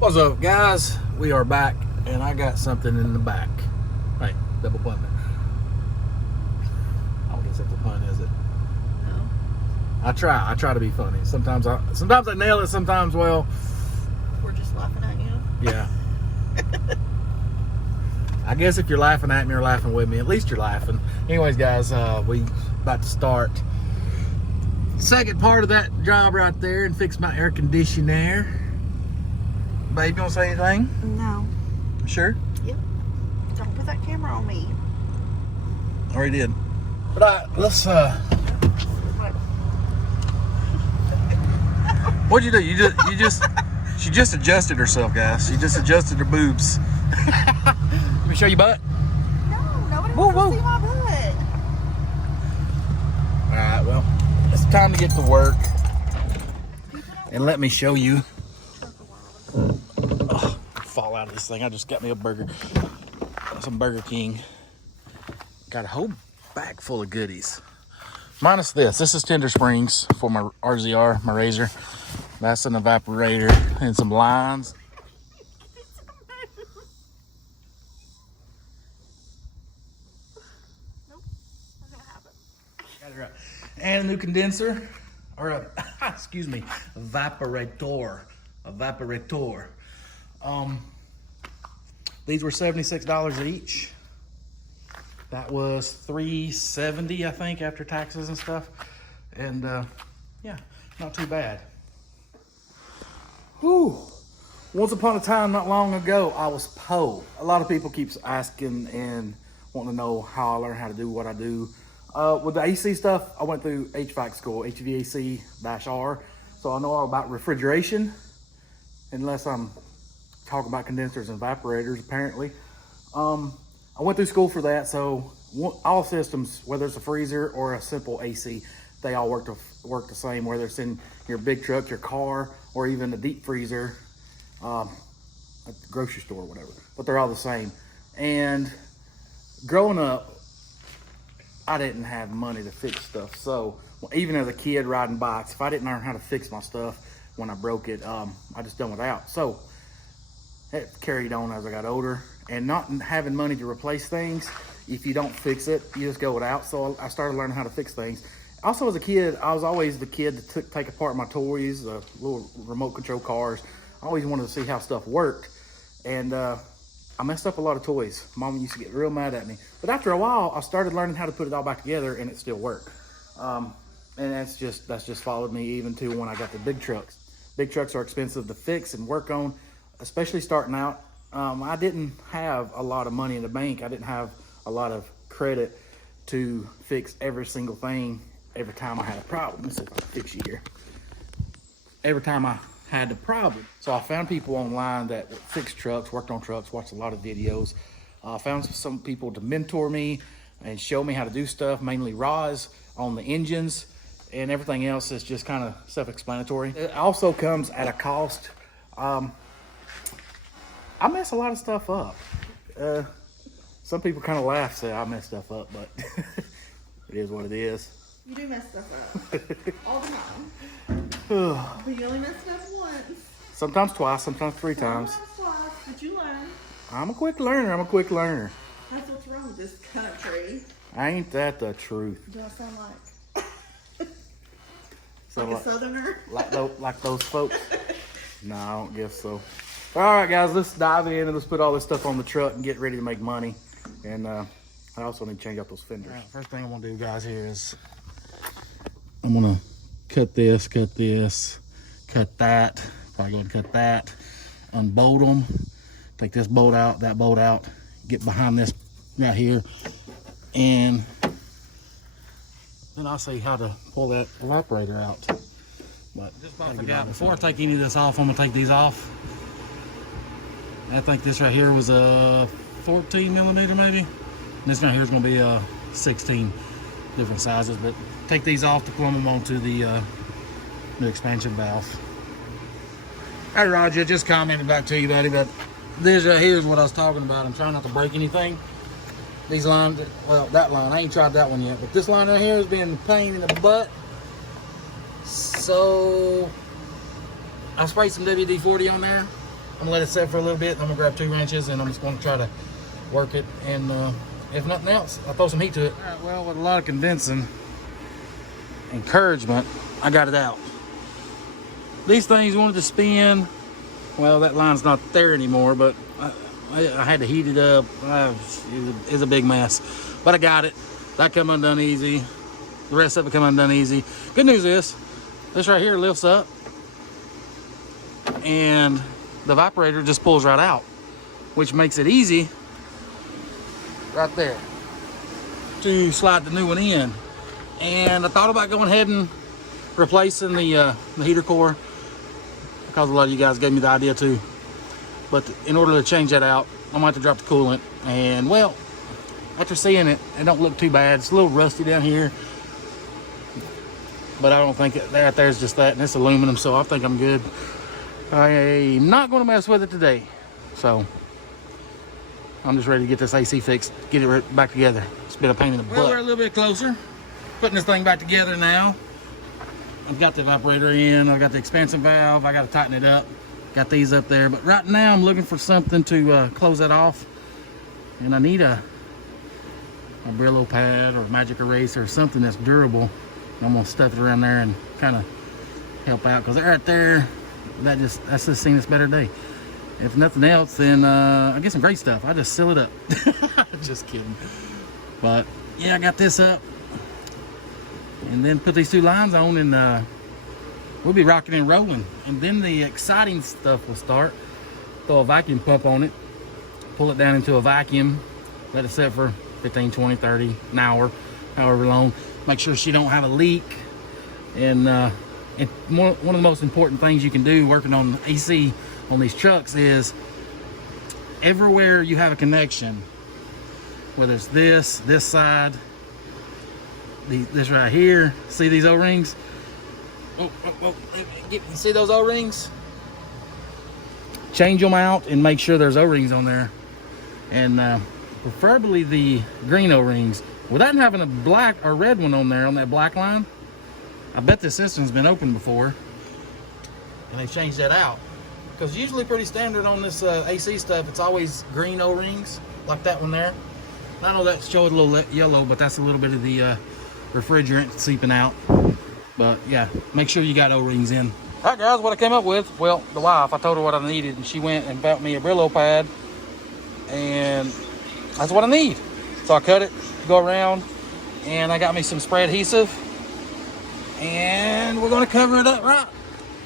What's up, guys? We are back, and I got something in the back. Hey, double pun there. I don't guess that's a pun, is it? No. I try to be funny. Sometimes I nail it. Sometimes, well, We're just laughing at you. yeah. I guess if you're laughing at me or laughing with me, at least you're laughing. Anyways, guys, we about to start second part of that job right there and fix my air conditioner. Babe, you want to say anything? No. Sure? Yep. Don't put that camera on me. Already did. But let's What? what'd you do? She just adjusted herself, guys. She just adjusted her boobs. Let me show you butt. No, nobody Whoa, wants to see my butt. Alright, well, it's time to get to work. And let me show you. Oh, fall out of this thing. I just got me a burger. Some Burger King. Got a whole bag full of goodies. Minus this. This is Tender Springs for my RZR, my Razor. That's an evaporator and some lines. Nope. Not gonna happen. Got it right. And a new condenser, or a, excuse me, evaporator. These were $76 each. That was $370, I think, after taxes and stuff. And yeah, not too bad. Whew. Once upon a time, not long ago, I was po. A lot of people keeps asking and wanting to know how I learned how to do what I do. With the AC stuff, I went through HVAC school, HVAC-R. So I know all about refrigeration, unless I'm talking about condensers and evaporators, apparently. I went through school for that, so all systems, whether it's a freezer or a simple AC, they all work the same, whether it's in your big truck, your car, or even a deep freezer at the grocery store or whatever. But they're all the same. And growing up, I didn't have money to fix stuff. So even as a kid riding bikes, if I didn't learn how to fix my stuff when I broke it, I just done without. So it carried on as I got older, and not having money to replace things. If you don't fix it, you just go without. So I started learning how to fix things. Also, as a kid, I was always the kid that take apart my toys, little remote control cars. I always wanted to see how stuff worked. And I messed up a lot of toys. Mom used to get real mad at me. But after a while, I started learning how to put it all back together, and it still worked. And that's just followed me even to when I got the big trucks. Big trucks are expensive to fix and work on, especially starting out. I didn't have a lot of money in the bank. I didn't have a lot of credit to fix every single thing every time I had a problem. Let's see if I can fix you here. Every time I had a problem. So I found people online that fixed trucks, worked on trucks, watched a lot of videos. I found some people to mentor me and show me how to do stuff, mainly rods on the engines, and everything else is just kind of self-explanatory. It also comes at a cost. I mess a lot of stuff up. Some people kind of laugh, say I mess stuff up, but it is what it is. You do mess stuff up. All the time. But you only messed up once. Sometimes twice, sometimes three times. Sometimes twice. But you learn. I'm a quick learner. That's what's wrong with this country. Ain't that the truth? Do I sound like So a southerner? like those folks? No, I don't guess so. All right, guys, let's dive in and let's put all this stuff on the truck and get ready to make money. And I also need to change out those fenders. Right, first thing I'm gonna do, guys, here is I'm gonna cut this, cut that. Probably go ahead and cut that. Unbolt them. Take this bolt out, that bolt out. Get behind this right here, and then I'll see how to pull that evaporator out. But just about forgot. Before I take any of this off, I'm gonna take these off. I think this right here was a 14 millimeter maybe. And this right here is gonna be a 16, different sizes. But take these off to plumb them onto the new expansion valve. Hey Roger, just commented back to you, buddy, but this right here is what I was talking about. I'm trying not to break anything. These lines, well, that line, I ain't tried that one yet, but this line right here has been a pain in the butt. So I sprayed some WD-40 on there, gonna let it set for a little bit. I'm gonna grab 2 wrenches and I'm just gonna try to work it. And if nothing else, I'll throw some heat to it. All right, well, with a lot of convincing encouragement, I got it out. These things wanted to spin. Well, that line's not there anymore, but I had to heat it up. It's a big mess, but I got it. That come undone easy. The rest of it come undone easy. Good news is, this right here lifts up and the evaporator just pulls right out, which makes it easy right there to slide the new one in. And I thought about going ahead and replacing the heater core, because a lot of you guys gave me the idea too. But in order to change that out, I'm gonna have to drop the coolant. And well, after seeing it, it don't look too bad. It's a little rusty down here, but I don't think that there's just that, and it's aluminum, so I think I'm good. I'm not gonna mess with it today, so I'm just ready to get this AC fixed, get it right back together. It's been a pain in the butt. Well, we're a little bit closer, putting this thing back together now. I've got the evaporator in, I got the expansion valve, I got to tighten it up. Got these up there, but right now I'm looking for something to close that off, and I need a Brillo pad or magic eraser or something that's durable. I'm gonna stuff it around there and kind of help out, because right there, that's just seen its better day. If nothing else, then I get some great stuff. I just seal it up. Just kidding. But yeah, I got this up, and then put these 2 lines on, and we'll be rocking and rolling. And then the exciting stuff will start. Throw a vacuum pump on it, pull it down into a vacuum, let it set for 15, 20, 30, an hour, however long. Make sure she don't have a leak. And one of the most important things you can do working on AC on these trucks is, everywhere you have a connection, whether it's this side, this right here, see these O-rings? You see those O-rings? Change them out and make sure there's O-rings on there, and preferably the green O-rings. Without having a black or red one on there on that black line, I bet this system's been opened before and they've changed that out, because usually pretty standard on this AC stuff, it's always green O-rings like that one there. I know that showed a little yellow, but that's a little bit of the refrigerant seeping out. But yeah, make sure you got O-rings in. All right, guys, what I came up with, well, the wife, I told her what I needed, and she went and bought me a Brillo pad, and that's what I need. So I cut it, go around, and I got me some spray adhesive, and we're gonna cover it up right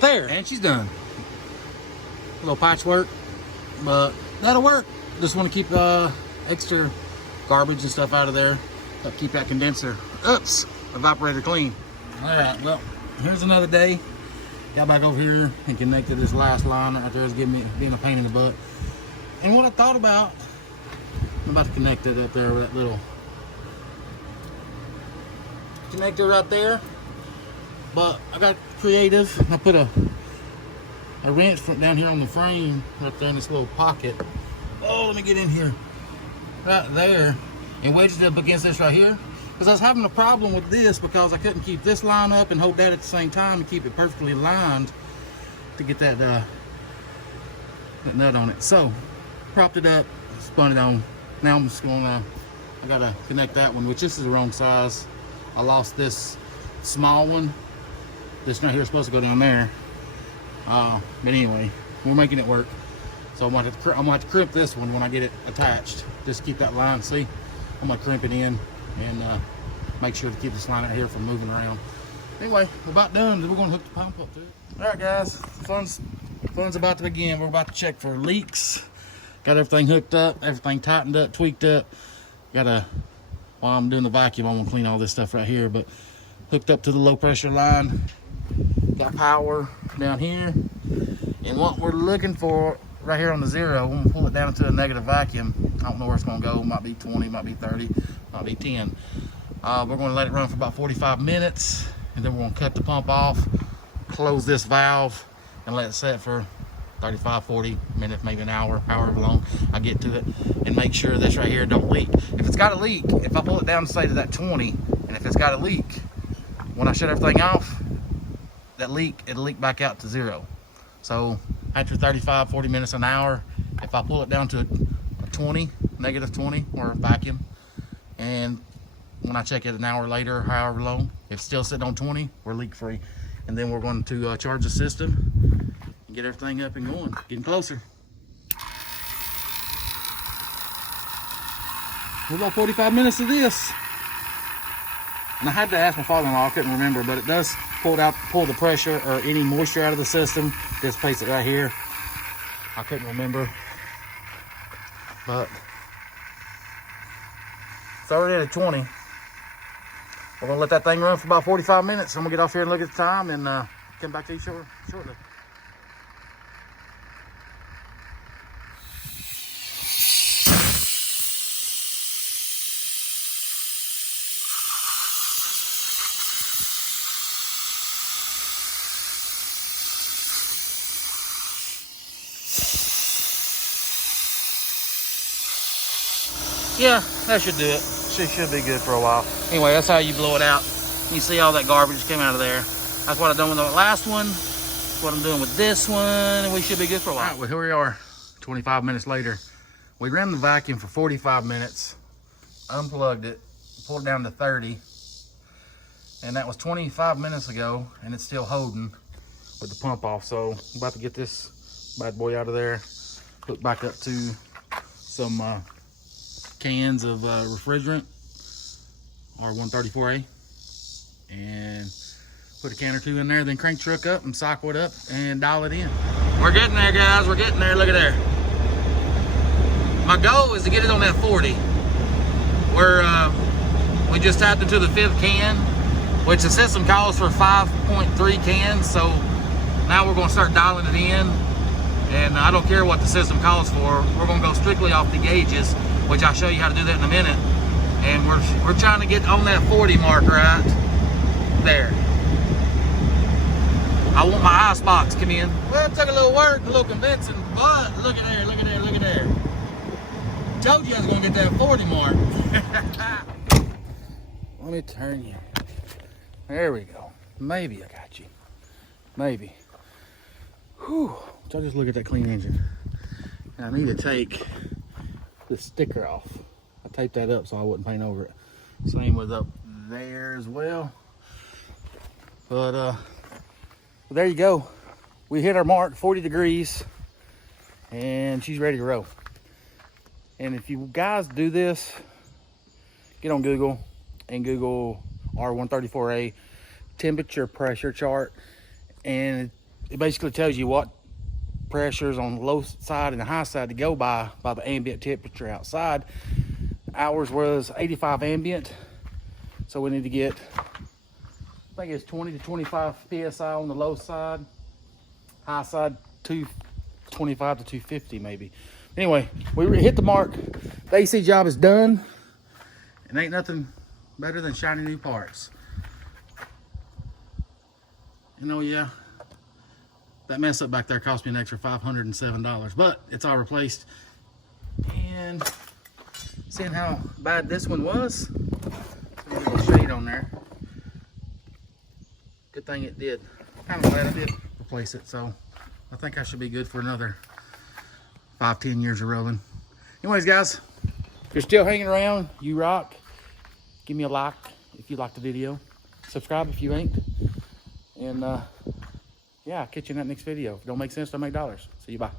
there, and she's done. A little patchwork, but that'll work. Just want to keep extra garbage and stuff out of there. Keep that condenser, evaporator clean. All right, well, here's another day. Got back over here and connected this last line right there. Is being a pain in the butt. And what I thought about, I'm about to connect it up there with that little connector right there. But I got creative. I put a wrench down here on the frame right there in this little pocket. Oh, let me get in here. Right there. And wedged it up against this right here. Because I was having a problem with this, because I couldn't keep this line up and hold that at the same time to keep it perfectly aligned to get that nut on it. So, propped it up, spun it on. Now I'm just gonna, I gotta connect that one, which this is the wrong size. I lost this small one. This right here is supposed to go down there. But anyway, we're making it work. So I'm gonna have to crimp this one when I get it attached. Just keep that line, see? I'm gonna crimp it in and make sure to keep this line out here from moving around. Anyway, we're about done. We're gonna hook the pump up to it. All right, guys, fun's about to begin. We're about to check for leaks. Got everything hooked up, everything tightened up, tweaked up. While I'm doing the vacuum, I'm gonna clean all this stuff right here, but hooked up to the low pressure line. Got power down here. And what we're looking for right here on the 0, we're gonna pull it down into a negative vacuum. I don't know where it's gonna go. Might be 20, might be 30, might be 10. We're gonna let it run for about 45 minutes, and then we're gonna cut the pump off, close this valve, and let it set for 35, 40 minutes, maybe an hour, however long I get to it, and make sure this right here don't leak. If it's got a leak, if I pull it down, say to that 20, and if it's got a leak, when I shut everything off, it'll leak back out to 0. So after 35, 40 minutes, an hour. If I pull it down to a 20, negative 20, or vacuum, and when I check it an hour later, or however long, if it's still sitting on 20, we're leak free. And then we're going to charge the system and get everything up and going. Getting closer. We're about 45 minutes of this. And I had to ask my father-in-law, I couldn't remember, but it does pull the pressure or any moisture out of the system. Dissipates it right here. I couldn't remember, but it's already at 20. We're gonna let that thing run for about 45 minutes. I'm gonna get off here and look at the time and come back to you shortly. Yeah, that should do it. Should be good for a while. Anyway, that's how you blow it out. You see all that garbage came out of there. That's what I've done with the last one. That's what I'm doing with this one, and we should be good for a while. All right, well, here we are, 25 minutes later. We ran the vacuum for 45 minutes, unplugged it, pulled it down to 30, and that was 25 minutes ago, and it's still holding with the pump off. So I'm about to get this bad boy out of there, hook back up to some cans of refrigerant, R134A, and put a can or two in there, then crank the truck up and cycle it up and dial it in. We're getting there, guys. We're getting there. Look at there. My goal is to get it on that 40. We just tapped into the 5th can, which the system calls for 5.3 cans. So now we're going to start dialing it in, and I don't care what the system calls for. We're going to go strictly off the gauges, which I'll show you how to do that in a minute. And we're trying to get on that 40 mark right there. I want my ice box to come in. Well, it took a little work, a little convincing, but look at there, look at there, look at there. Told you I was gonna get that 40 mark. Let me turn you. There we go. Maybe I got you. Maybe. Whew. So just look at that clean engine. And I need to take the sticker off. I taped that up so I wouldn't paint over it. Same with up there as well. But there you go. We hit our mark, 40 degrees, and she's ready to roll. And if you guys do this, get on Google and Google R134A temperature pressure chart, and it basically tells you what pressures on the low side and the high side to go by the ambient temperature outside. Ours was 85 ambient, so we need to get, I think it's 20 to 25 psi on the low side, high side 225 to 250 maybe. Anyway, we hit the mark. The AC job is done, and ain't nothing better than shiny new parts. You know, yeah, that mess up back there cost me an extra $507, but it's all replaced. And seeing how bad this one was, a little shade on there. Good thing it did. Kind of glad I did replace it, so I think I should be good for another 5-10 years of rolling. Anyways, guys, if you're still hanging around, you rock. Give me a like if you liked the video. Subscribe if you ain't. And yeah, I'll catch you in that next video. If it don't make sense, don't make dollars. See you, bye.